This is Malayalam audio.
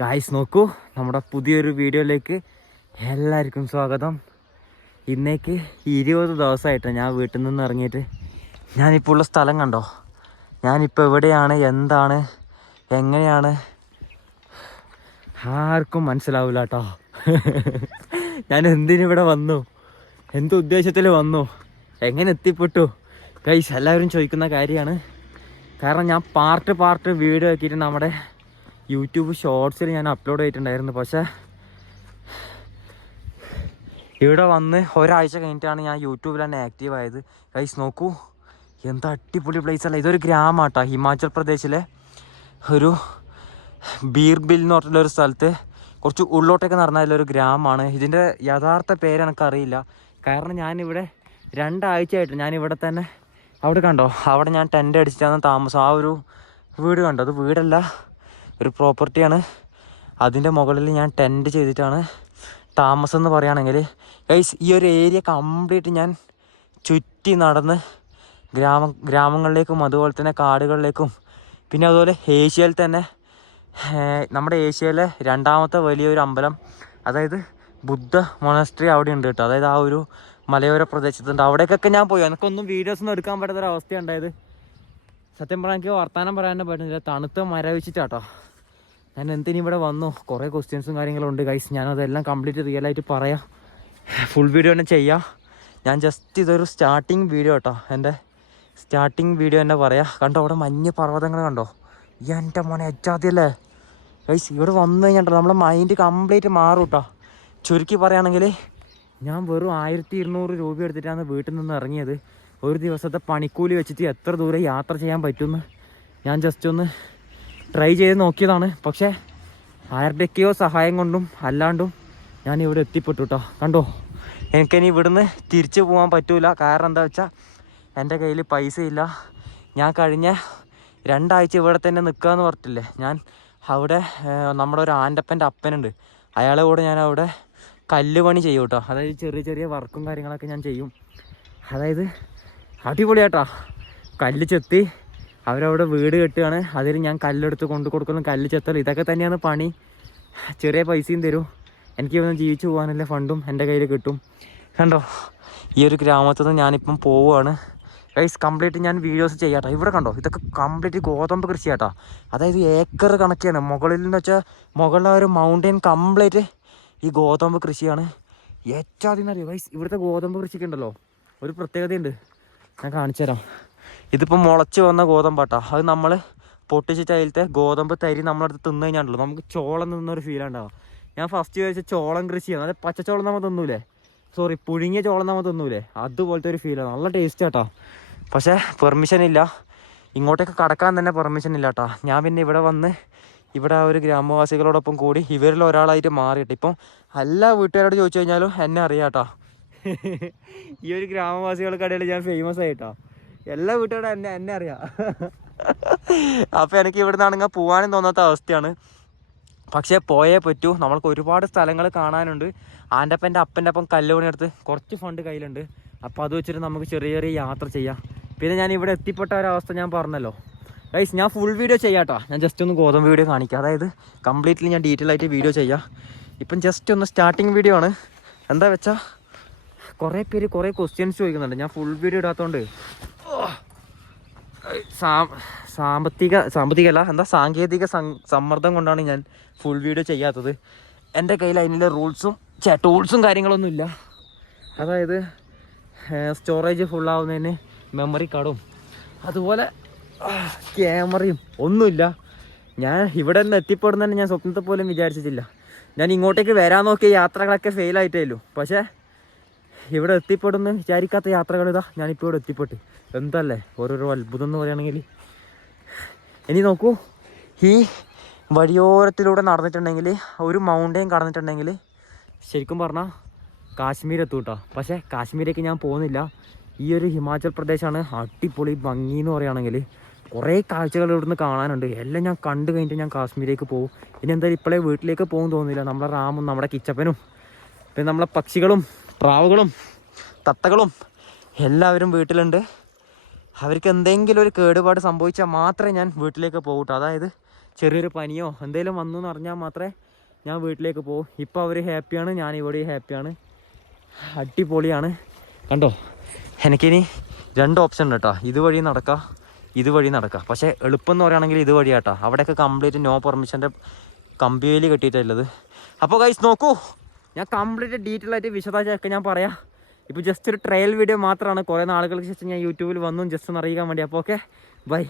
ഗായ്സ് നോക്കൂ നമ്മുടെ പുതിയൊരു വീഡിയോയിലേക്ക് എല്ലാവർക്കും സ്വാഗതം. ഇന്നേക്ക് ഇരുപത് ദിവസമായിട്ട് ഞാൻ വീട്ടിൽ നിന്ന് ഇറങ്ങിയിട്ട്. ഞാനിപ്പോൾ ഉള്ള സ്ഥലം കണ്ടോ? ഞാനിപ്പോൾ എവിടെയാണ് എന്താണ് എങ്ങനെയാണ്? ആർക്കും മനസ്സിലാവില്ല കേട്ടോ. ഞാൻ എന്തിനിവിടെ വന്നു? എന്ത് ഉദ്ദേശത്തിൽ വന്നു? എങ്ങനെ എത്തിപ്പെട്ടു? ഗൈസ് എല്ലാവരും ചോദിക്കുന്ന കാര്യമാണ്. കാരണം ഞാൻ പാർട്ട് പാർട്ട് വീഡിയോ ആക്കിയിട്ട് നമ്മുടെ യൂട്യൂബ് ഷോർട്സിൽ ഞാൻ അപ്ലോഡ് ചെയ്തിട്ടുണ്ടായിരുന്നു. പക്ഷേ ഇവിടെ വന്ന് ഒരാഴ്ച കഴിഞ്ഞിട്ടാണ് ഞാൻ യൂട്യൂബിൽ തന്നെ ആക്റ്റീവ് ആയത്. ഗൈസ് നോക്കൂ. എന്താ അടിപൊളി പ്ലേസ് അല്ല? ഇതൊരു ഗ്രാമമാട്ടോ ഹിമാചൽ പ്രദേശിലെ ഒരു ബീർബിൽ എന്ന് പറഞ്ഞിട്ടുള്ള ഒരു സ്ഥലത്ത് കുറച്ച് ഉള്ളോട്ടൊക്കെ നടന്നാലൊരു ഗ്രാമമാണ് ഇതിന്റെ യഥാർത്ഥ പേര് എനിക്കറിയില്ല. കാരണം ഞാനിവിടെ രണ്ടാഴ്ചയായിട്ട് ഞാനിവിടെ തന്നെ അവിടെ കണ്ടോ? അവിടെ ഞാൻ ടെന്റ് അടിച്ചിട്ടാണ് താമസം. ആ ഒരു വീട് കണ്ടോ? അത് വീടല്ല. ഒരു പ്രോപ്പർട്ടിയാണ് അതിന്റെ മുകളിൽ ഞാൻ ടെന്റ് ചെയ്തിട്ടാണ് താമസം എന്ന് പറയുകയാണെങ്കിൽ ഗൈസ് ഈ ഒരു ഏരിയ കംപ്ലീറ്റ് ഞാൻ ചുറ്റി നടന്ന് ഗ്രാമ ഗ്രാമങ്ങളിലേക്കും അതുപോലെ തന്നെ കാടുകളിലേക്കും പിന്നെ അതുപോലെ ഏഷ്യയിൽ തന്നെ നമ്മുടെ ഏഷ്യയിലെ രണ്ടാമത്തെ വലിയൊരു അമ്പലം അതായത് ബുദ്ധ മൊണസ്ട്രി അവിടെ ഉണ്ട് കേട്ടോ. അതായത് ആ ഒരു മലയോര പ്രദേശത്തുണ്ട്. അവിടേക്കൊക്കെ ഞാൻ പോയി. എനിക്കൊന്നും വീഡിയോസ് ഒന്നും എടുക്കാൻ പറ്റാത്തൊരവസ്ഥയുണ്ടായത് സത്യം പറഞ്ഞാൽ എനിക്ക് വർത്തമാനം പറയാൻ പറ്റുന്നില്ല. തണുത്ത മരവിച്ചിട്ടാട്ടോ ഞാൻ എന്തിനും ഇവിടെ വന്നു? കുറേ ക്വസ്റ്റ്യൻസും കാര്യങ്ങളും ഉണ്ട് ഗൈസ് ഞാനതെല്ലാം കംപ്ലീറ്റ് റിയൽ ആയിട്ട് പറയാം. ഫുൾ വീഡിയോ തന്നെ ചെയ്യാം. ഞാൻ ജസ്റ്റ് ഇതൊരു സ്റ്റാർട്ടിങ് വീഡിയോ കേട്ടോ എന്റെ സ്റ്റാർട്ടിങ് വീഡിയോ തന്നെ പറയാം. കണ്ടോ അവിടെ മഞ്ഞ് പർവതങ്ങൾ കണ്ടോ? എന്റെ മോനെ അച്ചാതിയല്ലേ ഗൈസ് ഇവിടെ വന്നു കഴിഞ്ഞിട്ടോ നമ്മുടെ മൈൻഡ് കംപ്ലീറ്റ് മാറും കേട്ടോ ചുരുക്കി പറയുകയാണെങ്കിൽ ഞാൻ വെറും ആയിരത്തി ഇരുന്നൂറ് രൂപ എടുത്തിട്ടാണ് വീട്ടിൽ നിന്ന് ഇറങ്ങിയത്. ഒരു ദിവസത്തെ പണിക്കൂലി വെച്ചിട്ട് എത്ര ദൂരം യാത്ര ചെയ്യാൻ പറ്റുമെന്ന് ഞാൻ ജസ്റ്റ് ഒന്ന് ട്രൈ ചെയ്ത് നോക്കിയതാണ്. പക്ഷേ ആരുടെയൊക്കെയോ സഹായം കൊണ്ടും അല്ലാണ്ടും ഞാൻ ഇവിടെ എത്തിപ്പെട്ടു കേട്ടോ കണ്ടോ? എനിക്കിനി ഇവിടുന്ന് തിരിച്ചു പോകാൻ പറ്റൂല. കാരണം എന്താ വെച്ചാൽ എന്റെ കയ്യിൽ പൈസ ഇല്ല ഞാൻ കഴിഞ്ഞ രണ്ടാഴ്ച ഇവിടെ തന്നെ നിൽക്കുക എന്ന് പറഞ്ഞിട്ടില്ലേ? ഞാൻ അവിടെ നമ്മുടെ ഒരു ആന്റപ്പന്റെ അപ്പനുണ്ട്. അയാളെ കൂടെ ഞാൻ അവിടെ കല്ല് പണി ചെയ്യും കേട്ടോ അതായത് ചെറിയ ചെറിയ വർക്കും കാര്യങ്ങളൊക്കെ ഞാൻ ചെയ്യും. അതായത് അടിപൊളിയാട്ടോ. കല്ല് ചെത്തി അവരവിടെ വീട് കെട്ടുകയാണ്. അതിൽ ഞാൻ കല്ലെടുത്ത് കൊണ്ടു കൊടുക്കലും കല്ല് ചെത്തലും ഇതൊക്കെ തന്നെയാണ് പണി. ചെറിയ പൈസയും തരും. എനിക്ക് ഇവിടുന്ന് ജീവിച്ചു പോകാനുള്ള ഫണ്ടും എന്റെ കയ്യിൽ കിട്ടും. കണ്ടോ? ഈ ഒരു ഗ്രാമത്തിൽ നിന്ന് ഞാനിപ്പം പോവുകയാണ്. ഗൈസ് കംപ്ലീറ്റ് ഞാൻ വീഡിയോസ് ചെയ്യാട്ടോ ഇവിടെ കണ്ടോ? ഇതൊക്കെ കംപ്ലീറ്റ് ഗോതമ്പ് കൃഷിയാട്ടോ. അതായത് ഏക്കർ കണക്കാണ് മുകളിൽ എന്ന് വെച്ചാൽ മുകളിലെ ഒരു മൗണ്ടൻ കംപ്ലീറ്റ് ഈ ഗോതമ്പ് കൃഷിയാണ്. ഏറ്റവും അറിയോ ഗൈസ് ഇവിടുത്തെ ഗോതമ്പ് കൃഷിക്ക് ഉണ്ടല്ലോ? ഒരു പ്രത്യേകതയുണ്ട്. ഞാൻ കാണിച്ചു തരാം ഇതിപ്പോൾ മുളച്ച് വന്ന ഗോതമ്പാട്ടാ. അത് നമ്മൾ പൊട്ടിച്ചിട്ട് അതിലത്തെ ഗോതമ്പ് തരി നമ്മളടുത്ത് തിന്നു കഴിഞ്ഞാണല്ലോ നമുക്ക് ചോളം നിന്നൊരു ഫീൽ ഉണ്ടാവുക ഞാൻ ഫസ്റ്റ് ചോദിച്ച ചോളം കൃഷിയാണ്. അതായത് പച്ചച്ചോളം നമ്മൾ തിന്നൂലേ? സോറി പുഴുങ്ങിയ ചോളം നമ്മൾ തിന്നൂലേ? അതുപോലത്തെ ഒരു ഫീലാണ് നല്ല ടേസ്റ്റ് കേട്ടോ പക്ഷേ പെർമിഷൻ ഇല്ല. ഇങ്ങോട്ടേക്ക് കടക്കാൻ തന്നെ പെർമിഷൻ ഇല്ല കേട്ടോ ഞാൻ പിന്നെ ഇവിടെ വന്ന് ഇവിടെ ആ ഒരു ഗ്രാമവാസികളോടൊപ്പം കൂടി ഇവരിൽ ഒരാളായിട്ട് മാറിയിട്ട് ഇപ്പം എല്ലാ വീട്ടുകാരോട് ചോദിച്ചു കഴിഞ്ഞാലും എന്നെ അറിയാം കേട്ടോ ഈ ഒരു ഗ്രാമവാസികൾക്കിടയിൽ ഞാൻ ഫേമസ് ആയിട്ടോ. എല്ലാ വീട്ടുകാരും എന്നെ എന്നെ അറിയാം. അപ്പൊ എനിക്ക് ഇവിടെ നിന്നാണെങ്കിൽ പോകാനും തോന്നാത്ത അവസ്ഥയാണ്. പക്ഷേ പോയേ പറ്റൂ. നമ്മൾക്ക് ഒരുപാട് സ്ഥലങ്ങൾ കാണാനുണ്ട്. ആന്റപ്പന്റെ അപ്പന്റെ അപ്പം കല്ലുപണി എടുത്ത് കുറച്ച് ഫണ്ട് കയ്യിലുണ്ട്. അപ്പോൾ അത് വെച്ചിട്ട് നമുക്ക് ചെറിയ ചെറിയ യാത്ര ചെയ്യാം. പിന്നെ ഞാൻ ഇവിടെ എത്തിപ്പെട്ട ഒരവസ്ഥ ഞാൻ പറഞ്ഞല്ലോ. ഗൈസ് ഞാൻ ഫുൾ വീഡിയോ ചെയ്യാട്ടോ. ഞാൻ ജസ്റ്റ് ഒന്ന് ഗോതമ്പ് വീഡിയോ കാണിക്കാം. അതായത് കംപ്ലീറ്റ്ലി ഞാൻ ഡീറ്റെയിൽ ആയിട്ട് വീഡിയോ ചെയ്യാം. ഇപ്പം ജസ്റ്റ് ഒന്ന് സ്റ്റാർട്ടിങ് വീഡിയോ ആണ്. എന്താ വെച്ചാൽ കുറേ പേര് കുറേ ക്വസ്റ്റ്യൻസ് ചോദിക്കുന്നുണ്ട്. ഞാൻ ഫുൾ വീഡിയോ ഇടാത്തതുകൊണ്ട് സാമ്പത്തിക സാമ്പത്തികമല്ല എന്താ സാങ്കേതിക സമ്മർദ്ദം കൊണ്ടാണ് ഞാൻ ഫുൾ വീഡിയോ ചെയ്യാത്തത്. എന്റെ കയ്യിൽ അതിനുള്ള റൂൾസും ടൂൾസും കാര്യങ്ങളൊന്നും ഇല്ല. അതായത് സ്റ്റോറേജ് ഫുള്ളാവുന്നതിന് മെമ്മറി കാർഡും അതുപോലെ ക്യാമറയും ഒന്നുമില്ല. ഞാൻ ഇവിടെ നിന്ന് എത്തിപ്പെടുന്നതന്നെ ഞാൻ സ്വപ്നത്തെ പോലും വിചാരിച്ചിട്ടില്ല. ഞാൻ ഇങ്ങോട്ടേക്ക് വരാൻ നോക്കിയ യാത്രകളൊക്കെ ഫെയിലായിട്ടേ ഉള്ളൂ. പക്ഷേ ഇവിടെ എത്തിപ്പെടുന്ന വിചാരിക്കാത്ത യാത്രകൾ ഇതാ ഞാനിപ്പോൾ ഇവിടെ എത്തിപ്പെട്ട്. എന്തല്ലേ? ഓരോരോ അത്ഭുതം എന്ന് പറയുകയാണെങ്കിൽ. ഇനി നോക്കൂ. ഈ വഴിയോരത്തിലൂടെ നടന്നിട്ടുണ്ടെങ്കിൽ ഒരു മൗണ്ടൈൻ കടന്നിട്ടുണ്ടെങ്കിൽ ശരിക്കും പറഞ്ഞാൽ കാശ്മീർ എത്തും കേട്ടോ പക്ഷേ കാശ്മീരേക്ക് ഞാൻ പോകുന്നില്ല. ഈ ഒരു ഹിമാചൽ പ്രദേശാണ് അടിപൊളി ഭംഗി എന്ന് പറയുകയാണെങ്കിൽ. കുറേ കാഴ്ചകൾ ഇവിടുന്ന് കാണാനുണ്ട്. എല്ലാം ഞാൻ കണ്ടു കഴിഞ്ഞിട്ട് ഞാൻ കാശ്മീരേക്ക് പോകും. ഇനി എന്തായാലും ഇപ്പോഴേ വീട്ടിലേക്ക് പോകും തോന്നുന്നില്ല. നമ്മുടെ റാമും നമ്മുടെ കിച്ചപ്പനും പിന്നെ നമ്മളെ പക്ഷികളും പ്രാവുകളും തത്തകളും എല്ലാവരും വീട്ടിലുണ്ട്. അവർക്ക് എന്തെങ്കിലും ഒരു കേടുപാട് സംഭവിച്ചാൽ മാത്രമേ ഞാൻ വീട്ടിലേക്ക് പോകട്ടു അതായത് ചെറിയൊരു പനിയോ എന്തെങ്കിലും വന്നു എന്ന് അറിഞ്ഞാൽ മാത്രമേ ഞാൻ വീട്ടിലേക്ക് പോകും ഇപ്പോൾ അവർ ഹാപ്പിയാണ് ഞാൻ ഇവിടെ ഹാപ്പിയാണ്. അടിപൊളിയാണ്. കണ്ടോ? എനിക്കിനി രണ്ട് ഓപ്ഷൻ ഉണ്ട് കേട്ടോ ഇതുവഴി നടക്കാം ഇതുവഴി നടക്കാം. പക്ഷേ എളുപ്പം എന്ന് പറയുകയാണെങ്കിൽ ഇതുവഴി കേട്ടോ അവിടെയൊക്കെ കംപ്ലീറ്റ് നോ പെർമിഷന്റെ കമ്പിവേലി കെട്ടിയിട്ടുള്ളത് അപ്പോൾ ഗൈസ് നോക്കൂ. ഞാൻ കംപ്ലീറ്റ് ഡീറ്റെയിൽ ആയിട്ട് വിശദമായിട്ടൊക്കെ ഞാൻ പറയാം. ഇപ്പോൾ ജസ്റ്റ് ഒരു ട്രയൽ വീഡിയോ മാത്രമാണ്. കുറേ നാളുകൾക്ക് ശേഷം ഞാൻ യൂട്യൂബിൽ വന്നു. ജസ്റ്റ് ഒന്ന് അറിയിക്കാൻ വേണ്ടി. അപ്പോൾ ഓക്കെ ബൈ